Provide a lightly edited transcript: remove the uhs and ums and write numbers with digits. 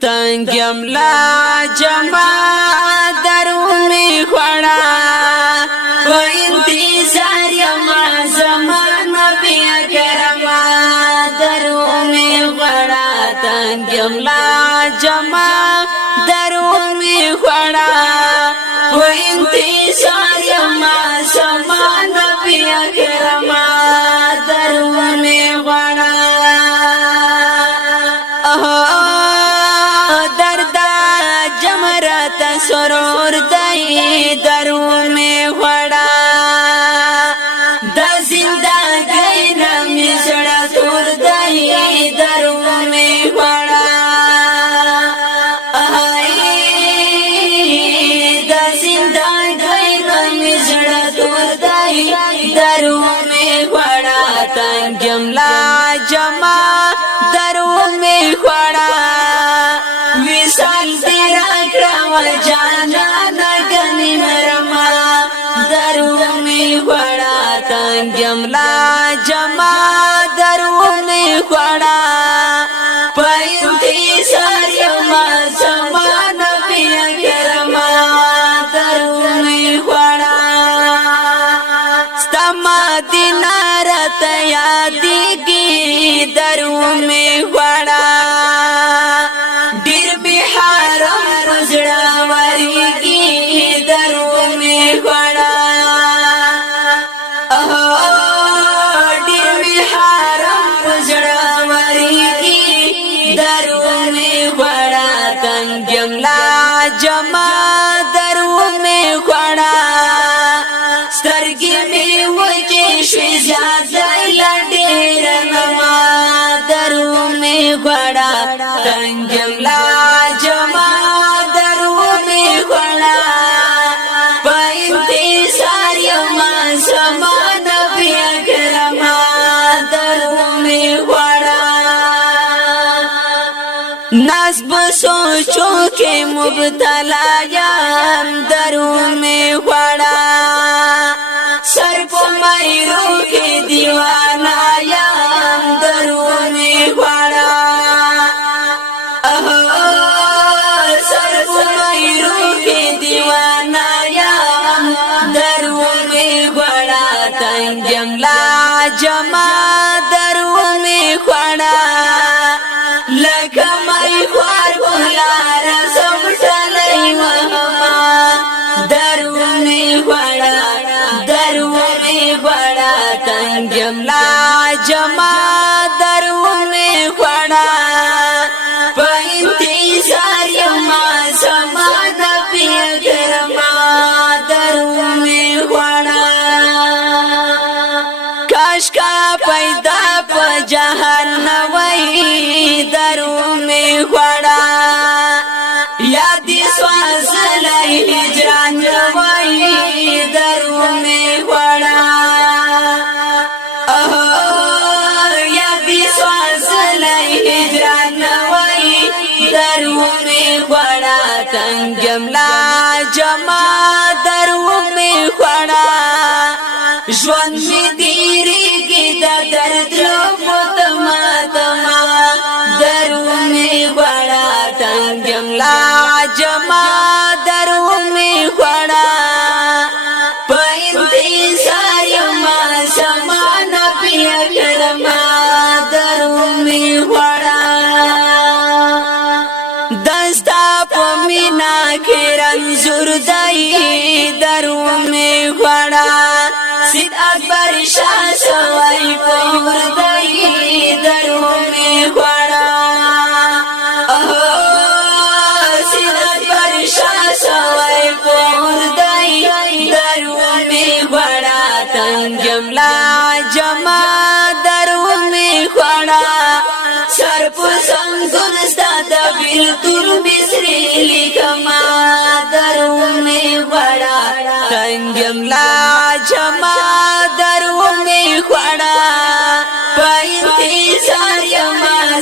تنگم لا جما درو می خوڑا و انتظار یما زمان نبی کرما درو می خوڑا تنگم لا جما درو می خوڑا و انتظار یما زمان نبی کرما درو می خوڑا سرور دای درو می خوڑا دا زندگی نمی سڑا تور دای درو می خوڑا دا زندگی نمی سڑا تور دای درو می خوڑا تنگم لا جما درو می خوڑا وصال تیرا کرا جانا نگنی مرما درو می خوڑا تنگم لا جما درو می خوڑا پینتی ساریم زمان پی کرما درو می خوڑا ستما دینارت یادی گی درو می خوڑا تنگم لا جما درو می خوڑا سترگی می وجه شوی زیادہ لڈیر نما درو می خوڑا تنگم لا جما درو می خوڑا پا انتظار یما زمان نبی اکرما درو می خوڑا نصب سوچو کے مبتلا یم درو میں خوڑا سر پو میرو کے دیوانا یم درو میں خوڑا سر پو میرو کے دیوانا یم درو میں خوڑا تنگم لا جما درو میں خوڑا لکمائی خوار بولار سمٹلی وہما درو میں خوڑا درو میں خوڑا تنگم لا جما درو میں خوڑا پا انتظار یما زمان پی کرما درو میں خوڑا کاش کا پیدا پا جہان نوئی درو میں خوڑا یادی سواز لائی ہجران روئی درو میں خوڑا یادی سواز لائی ہجران روئی درو میں خوڑا تنگم لا جما درو میں خوڑا جوان می دیری کی دا درد رو تما تما درو می خوڑا تنگم لا جما درو می خوڑا پا انتظار یما زمان پی کرما درو می خوڑا دستا پا مینا کی رنزور دائی درو می خوڑا سید اکبر شاہ سوائی پور دائی درو می خوڑا سید اکبر شاہ سوائی پور دائی درو می خوڑا تنگم لا جما درو می خوڑا سر پو سنگن ستا دبیل تور بسری لکما درو می خوڑا تنگم لا جما درو می خوڑا پا انتظار یما